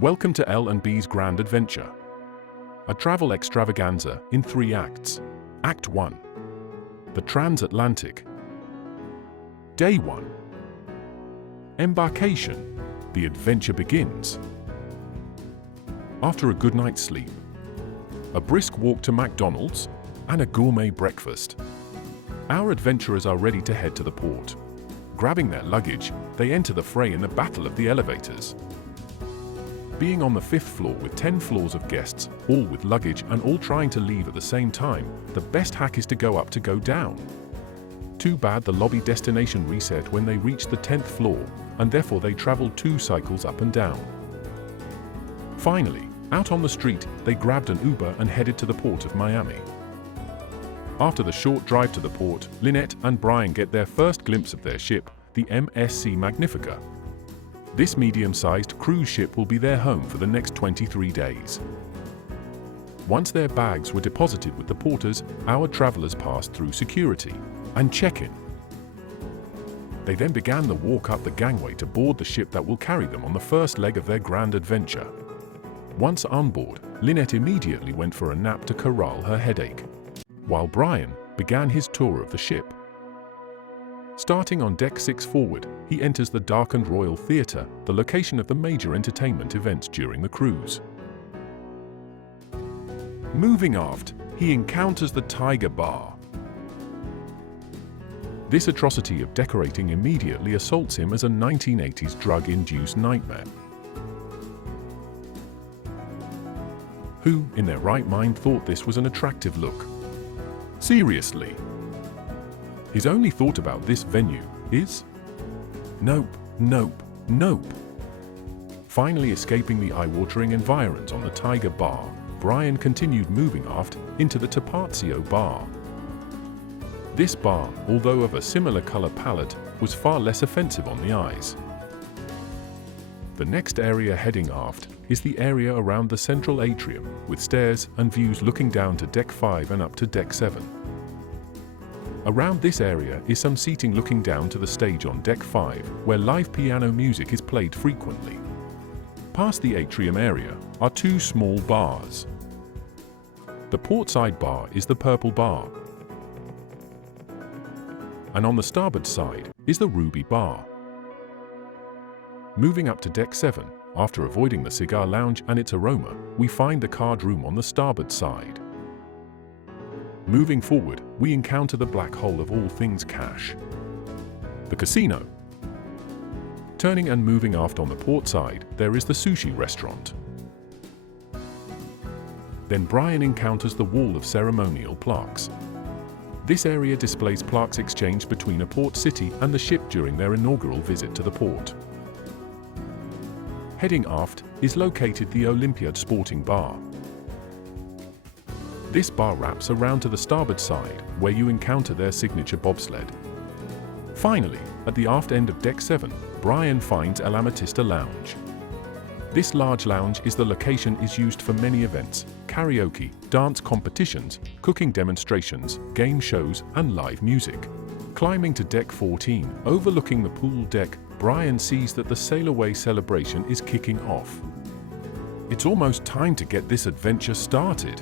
Welcome to L&B's Grand Adventure, a travel extravaganza in 3 acts. Act 1. The Transatlantic. Day 1. Embarkation. The adventure begins. After a good night's sleep, a brisk walk to McDonald's, and a gourmet breakfast, our adventurers are ready to head to the port. Grabbing their luggage, they enter the fray in the battle of the elevators. Being on the 5th floor with 10 floors of guests, all with luggage and all trying to leave at the same time, the best hack is to go up to go down. Too bad the lobby destination reset when they reached the 10th floor, and therefore they traveled 2 cycles up and down. Finally, out on the street, they grabbed an Uber and headed to the port of Miami. After the short drive to the port, Lynette and Brian get their first glimpse of their ship, the MSC Magnifica. This medium-sized cruise ship will be their home for the next 23 days. Once their bags were deposited with the porters, our travelers passed through security and check-in. They then began the walk up the gangway to board the ship that will carry them on the first leg of their grand adventure. Once on board, Lynette immediately went for a nap to corral her headache, while Brian began his tour of the ship. Starting on Deck 6 forward, he enters the darkened Royal Theatre, the location of the major entertainment events during the cruise. Moving aft, he encounters the Tiger Bar. This atrocity of decorating immediately assaults him as a 1980s drug-induced nightmare. Who, in their right mind, thought this was an attractive look? Seriously. His only thought about this venue is, nope, nope, nope. Finally escaping the eye-watering environs on the Tiger Bar, Brian continued moving aft into the Tapazio Bar. This bar, although of a similar color palette, was far less offensive on the eyes. The next area heading aft is the area around the central atrium, with stairs and views looking down to Deck 5 and up to Deck 7. Around this area is some seating looking down to the stage on Deck 5, where live piano music is played frequently. Past the atrium area are 2 small bars. The portside bar is the Purple Bar, and on the starboard side is the Ruby Bar. Moving up to Deck 7, after avoiding the cigar lounge and its aroma, we find the card room on the starboard side. Moving forward, we encounter the black hole of all things cash, the casino. Turning and moving aft on the port side, there is the sushi restaurant. Then Brian encounters the wall of ceremonial plaques. This area displays plaques exchanged between a port city and the ship during their inaugural visit to the port. Heading aft is located the Olympiad Sporting Bar. This bar wraps around to the starboard side, where you encounter their signature bobsled. Finally, at the aft end of Deck 7, Brian finds El Amatista Lounge. This large lounge is the location is used for many events, karaoke, dance competitions, cooking demonstrations, game shows, and live music. Climbing to Deck 14, overlooking the pool deck, Brian sees that the Sail Away celebration is kicking off. It's almost time to get this adventure started.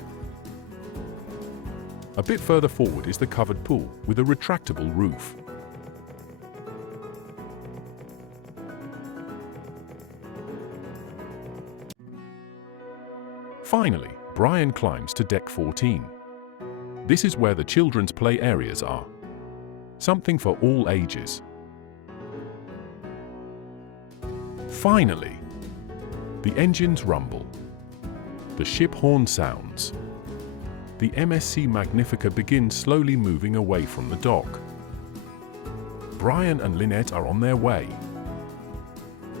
A bit further forward is the covered pool with a retractable roof. Finally, Brian climbs to Deck 14. This is where the children's play areas are. Something for all ages. Finally, the engines rumble. The ship horn sounds. The MSC Magnifica begins slowly moving away from the dock. Brian and Lynette are on their way.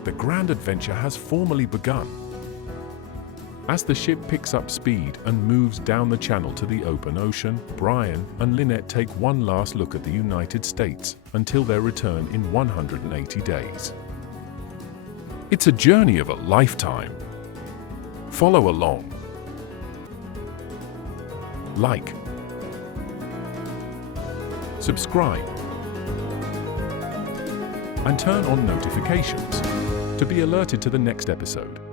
The grand adventure has formally begun. As the ship picks up speed and moves down the channel to the open ocean, Brian and Lynette take one last look at the United States until their return in 180 days. It's a journey of a lifetime. Follow along. Like, subscribe, and turn on notifications to be alerted to the next episode.